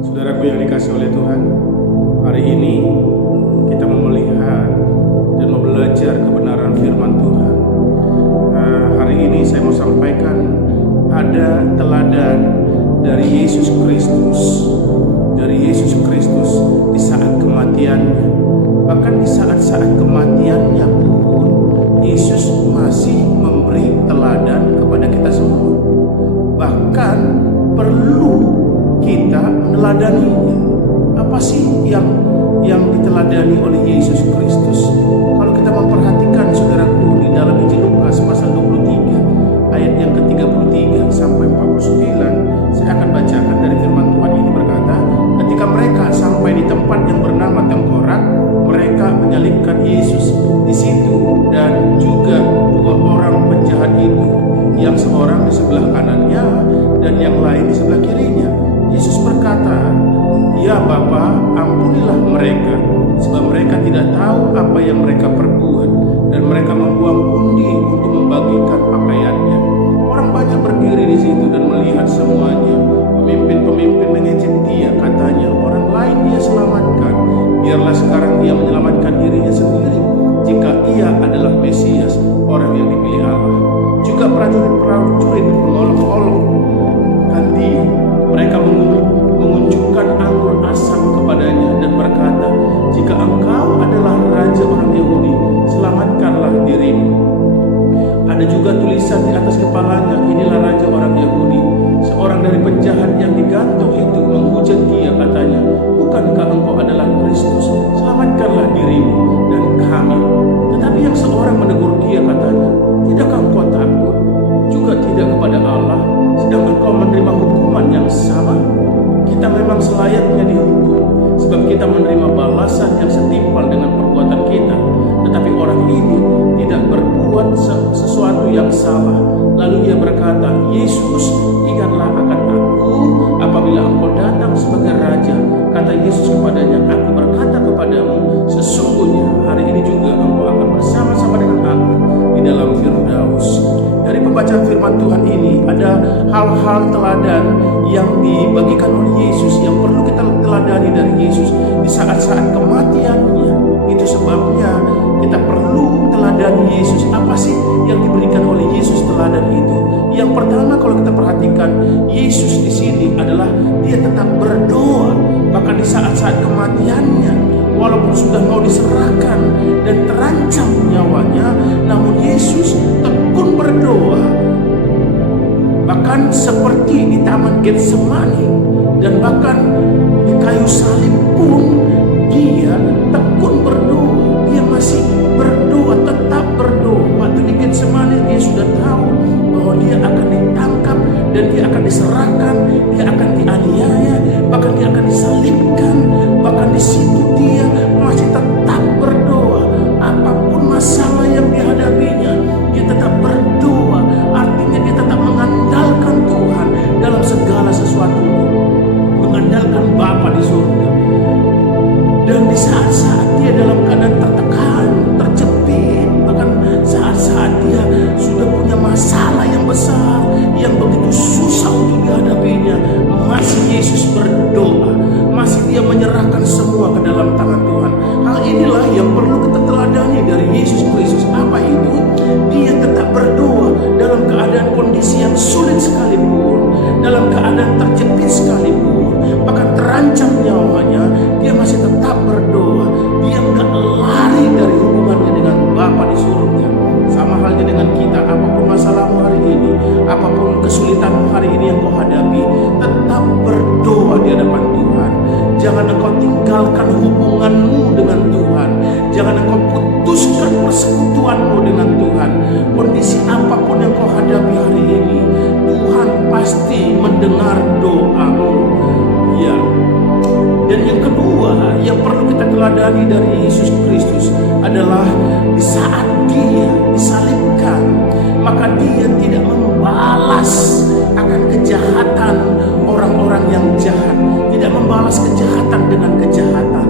Saudaraku yang dikasihi oleh Tuhan, hari ini kita mau melihat dan mau belajar kebenaran firman Tuhan. Hari ini saya mau sampaikan ada teladan dari Yesus Kristus, di saat kematiannya. Bahkan di saat-saat kematiannya pun Yesus masih memberi teladan kepada kita semua. Bahkan perlu kita meneladaninya. Apa sih yang diteladani oleh Yesus Kristus? Kalau kita memperhatikan, saudaraku, di dalam Injil Lukas pasal 23 ayat yang ke-33 sampai 49, saya akan bacakan dari firman Tuhan. Ini berkata, ketika mereka sampai di tempat yang bernama Tengkorak, mereka menyalibkan Yesus di situ dan juga dua orang penjahat itu, yang seorang di sebelah kanannya dan yang lain di sebelah kirinya. Yesus berkata, "Ya Bapa, ampunilah mereka, sebab mereka tidak tahu apa yang mereka perbuat." Dan mereka membuang undi untuk membagikan pakaiannya. Orang banyak berdiri di situ dan melihat semuanya. Pemimpin-pemimpin mengejek dia, katanya, "Orang lain dia selamatkan, biarlah sekarang dia menyelamatkan dirinya sendiri, jika ia adalah Mesias, orang yang dipilih Allah." Juga prajurit mengolok-olok kan dia. Mereka mengunjukkan anggur asam kepadanya dan berkata, "Jika engkau adalah raja orang Yahudi, selamatkanlah dirimu." Ada juga tulisan di atas kepalanya, "Inilah raja orang Yahudi." Seorang dari penjahat yang digantung itu menghujat dia, katanya, "Bukankah engkau adalah Kristus? Selamatkanlah dirimu dan kami." Tetapi yang seorang menegur dia, katanya, "Tidakkah engkau takut juga tidak kepada Allah, sedang engkau menerima hukuman yang sama? Kita memang selayaknya dihukum, sebab kita menerima balasan yang setimpal dengan perbuatan kita. Tetapi orang ini tidak berbuat sesuatu yang salah." Lalu ia berkata, "Yesus, ingatlah akan aku apabila engkau datang sebagai raja." Kata Yesus kepadanya, "Aku berkata kepadamu, sesungguhnya hari ini juga engkau akan bersama-sama dengan aku di dalam Firdaus." Dari pembacaan firman Tuhan ini ada hal-hal teladan yang dibagikan oleh Yesus, yang perlu kita teladani dari Yesus di saat-saat kematiannya. Itu sebabnya kita perlu teladani Yesus. Apa sih yang diberikan oleh Yesus teladan itu? Yang pertama, kalau kita perhatikan, Yesus di sini adalah dia tetap berdoa. Bahkan di saat-saat kematiannya, walaupun sudah mau diserahkan dan terancam nyawanya, namun Yesus tekun berdoa. Bahkan seperti di Taman Getsemani dan bahkan di kayu salib pun dia tekun berdoa. Dia masih berdoa, tetap berdoa. Waktu di Getsemani dia sudah tahu bahwa dia akan ditangkap dan dia akan diserahkan, dia akan dianiaya, bahkan dia akan disalibkan. Bahkan di situ dia masih tetap berdoa. Apapun masalah yang dihadapinya, dia tetap berdoa. Artinya dia tetap mengandalkan Tuhan dalam segala sesuatunya, mengandalkan Bapa di surga. Dan di saat-saat dia dalam keadaan tertekan, terjepit, bahkan saat-saat dia sudah punya masalah yang besar, yang begitu susah untuk dihadapinya, masih Yesus berdoa, masih dia menyerahkan semua ke dalam tangan Tuhan. Hal inilah yang perlu kita teladani dari Yesus Kristus. Apa itu? Dia tetap berdoa dalam keadaan kondisi yang sulit sekalipun, dalam keadaan terjepit sekalipun, bahkan terancam nyawanya, dia masih tetap berdoa. Dia enggak lari dari hubungannya dengan Bapa di surga. Sama halnya dengan kita, apapun masalahmu hari ini, apapun kesulitanmu hari ini yang kau hadapi, tetap berdoa di hadapan Tuhan. Jangan engkau tinggalkan hubunganmu dengan Tuhan. Jangan engkau putuskan persekutuanmu dengan Tuhan. Kondisi apapun yang kau hadapi hari ini, Tuhan pasti mendengar doamu. Ya. Dan yang kedua yang perlu kita teladani dari Yesus Kristus adalah di saat dia disalibkan, maka dia tidak membalas akan kejahatan orang-orang yang jahat, tidak membalas kejahatan dengan kejahatan.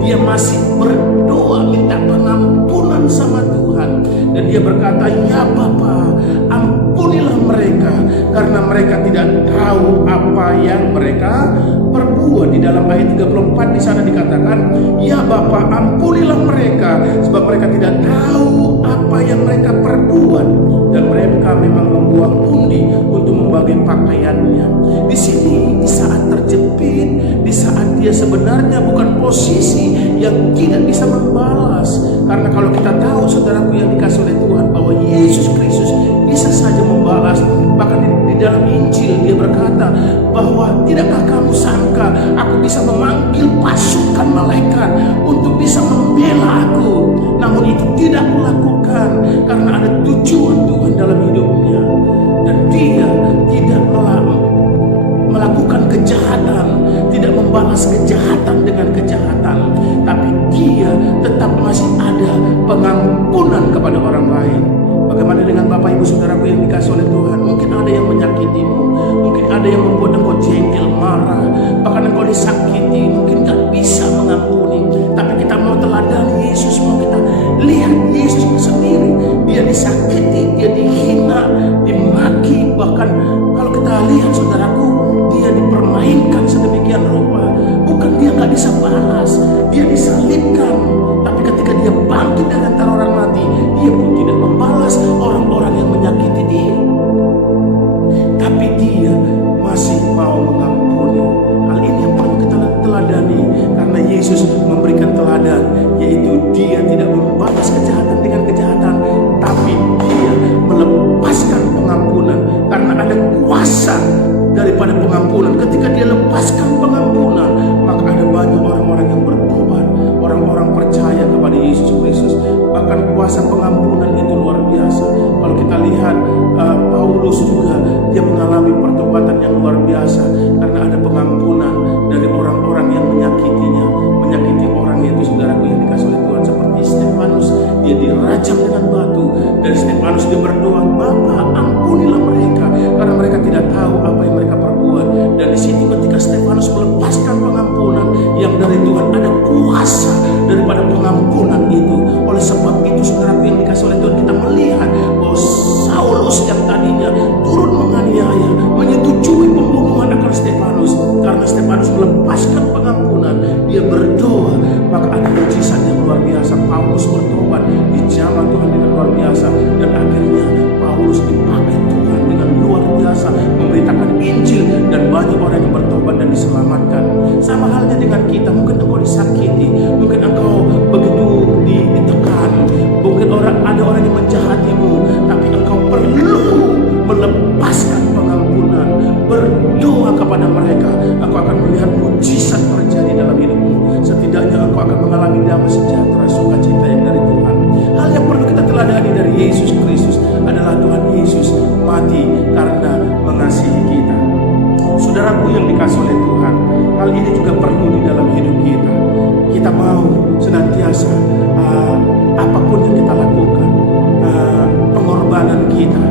Dia masih berdoa minta pengampunan sama Tuhan, dan dia berkata, "Ya Bapa, ampunilah mereka, karena mereka tidak tahu apa yang mereka perbuat. Di dalam ayat 34 di sana dikatakan, ya Bapa, ampunilah mereka sebab mereka tidak tahu apa yang mereka perbuat. Dan mereka memang membuang undi untuk membagi pakaiannya. Di sini, di saat terjepit, di saat dia sebenarnya bukan posisi yang tidak bisa membalas. Karena kalau kita tahu, saudaraku yang dikasih oleh Tuhan, bahwa Yesus Kristus bisa saja membalas. Bahkan di dalam Injil dia berkata bahwa tidakkah kamu sangka aku bisa memanggil pasukan malaikat untuk bisa membela aku, namun itu tidak kulakukan karena ada tujuan Tuhan dalam hidupnya. Dan dia tidak melakukan kejahatan, tidak membalas kejahatan dengan kejahatan, tapi dia tetap masih ada pengampunan kepada orang lain. Bagaimana dengan Bapak Ibu Saudaraku yang dikasih oleh Tuhan? Mungkin ada yang menyakitimu, mungkin ada yang membuat engkau jengkel, marah, bahkan engkau disakiti, mungkin gak bisa mengampuni. Tapi kita mau teladani Yesus, mau kita lihat Yesus sendiri. Dia disakiti, dia dihina, dimaki, bahkan kalau kita lihat saudaraku, dia dipermainkan sedemikian rupa. Bukan dia gak bisa balas, dia disalibkan, tapi ketika dia bangkit dari antara orang mati, dia pun tidak membalas orang-orang yang menyakiti dia, tapi dia masih mau mengampuni. Hal ini yang perlu kita teladani, karena Yesus memberikan teladan, yaitu dia tidak membalas kejahatan dengan kejahatan, tapi dia melepaskan pengampunan. Karena ada kuasa daripada pengampunan. Ketika dia lepaskan pengampunan, maka ada banyak orang-orang yang bertobat, orang-orang percaya kepada Yesus Kristus. Bahkan kuasa pengampunan itu luar biasa. Kalau kita lihat Paulus juga, dia mengalami pertobatan yang luar biasa karena ada pengampunan dari orang-orang yang menyakitinya, menyakiti orang itu saudaraku yang dikasih oleh Tuhan. Seperti Stefanus, dia dirajam dengan batu, dan Stefanus dia berdoa, Bapa, ampunilah mereka karena mereka tidak tahu apa yang mereka perbuat. Dan di situ ketika Stefanus melepaskan pengampunan yang dari Tuhan, ada kuasa daripada pengampunan itu. Oleh sebab itu saudaraku yang dikasih oleh Tuhan, kita melihat bahwa Saulus yang tadinya turut menganiaya, menyetujui pembunuhan akan Stefanus, karena Stefanus melepaskan pengampunan, dia berdoa, maka ada mujizat yang luar biasa. Paulus bertobat, dijamah Tuhan dengan luar biasa, dan akhirnya Paulus dipakai Tuhan dengan luar biasa memberitakan Injil, dan banyak orang yang bertobat dan diselamatkan. Sama halnya dengan kita, mungkin engkau disakiti, mungkin engkau begitu ditekan, mungkin ada orang yang menjahatimu, tapi engkau perlu melepaskan pengampunan, berdoa kepada mereka. Engkau akan melihat mujizat terjadi dalam hidupmu. Setidaknya engkau akan mengalami damai sejahtera, sukacita yang dari Tuhan. Hal yang perlu kita teladani dari Yesus Kristus adalah Tuhan Yesus mati karena mengasihi kita. Saudaraku yang dikasih oleh Tuhan, hal ini juga perlu di dalam hidup kita. Kita mau senantiasa apapun yang kita lakukan, pengorbanan kita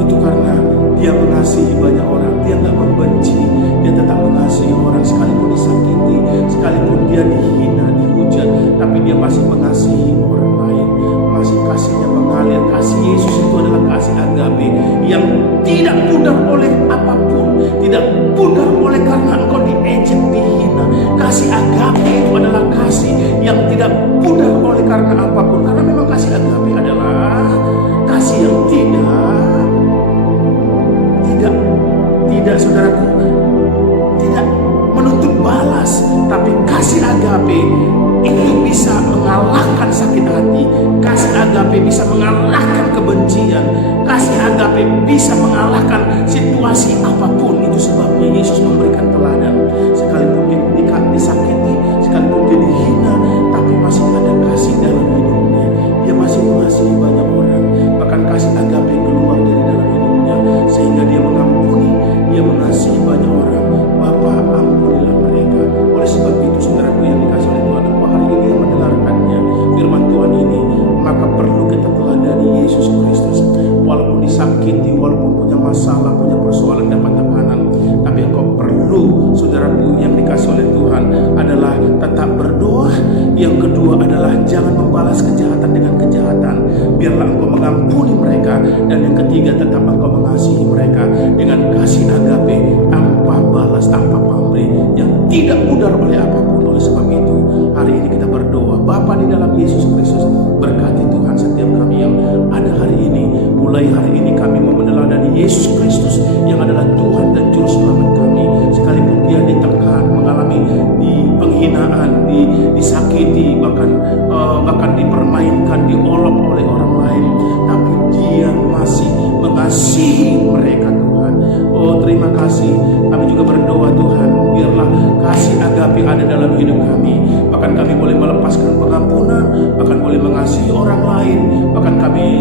itu karena dia mengasihi banyak orang. Dia nggak membenci, dia tetap mengasihi orang sekalipun disakiti, sekalipun dia dihina, dihujat, tapi dia masih mengasihi orang lain. Masih kasihnya mengalir. Kasih Yesus itu adalah kasih agape yang tidak pudar oleh apapun, tidak pudar oleh karena engkau diejek, dihina. Kasih agape itu adalah kasih yang tidak pudar oleh karena apapun, karena memang kasih agape adalah kasih yang tidak saudaraku, tidak menuntut balas, tapi kasih agape itu bisa mengalahkan sakit hati. Kasih agape bisa mengalahkan kebencian. Kasih agape bisa mengalahkan situasi apapun. Itu sebabnya Yesus memberikan teladan. Sekalipun dia disakiti, sekalipun dia dihina, tapi masih ada kasih dalam hidupnya. Dia masih mengasihi banyak orang. Bahkan kasih agape keluar dari dalam hidupnya, sehingga dia mengampuni, dia mengasihi banyak orang. Bapa, ampunilah mereka. Oleh sebab itu saudaraku yang dikasih oleh Tuhan, hari ini yang mendengarkannya firman Tuhan ini, maka perlu kita teladani Yesus Kristus. Walaupun disakiti, walaupun punya masalah, punya persoalan, dapat tekanan, tapi engkau perlu saudaraku yang dikasih oleh Tuhan, adalah tetap berdoa. Yang kedua adalah jangan membalas kejahatan dengan kejahatan. Biarlah engkau mengampuni mereka. Dan yang ketiga, tetap engkau mengasihi mereka dengan kasih agape, tanpa balas, tanpa pamrih, yang tidak pudar oleh apapun. Oleh sebab itu, hari ini kita berdoa, Bapa di dalam Yesus Kristus, berkati Tuhan setiap kami yang ada hari ini. Mulai hari ini kami mau meneladani Yesus Kristus yang adalah Tuhan dan Juru Selamat kami. Sekalipun dia ditekan, mengalami penghinaan, disakiti, bahkan dipermainkan, diolok oleh orang lain, tapi dia masih mengasihi mereka, Tuhan. Oh, terima kasih. Kami juga berdoa, Tuhan, biarlah kasih agape ada dalam hidup kami. Bahkan kami boleh melepaskan pengampunan, bahkan boleh mengasihi orang lain, bahkan kami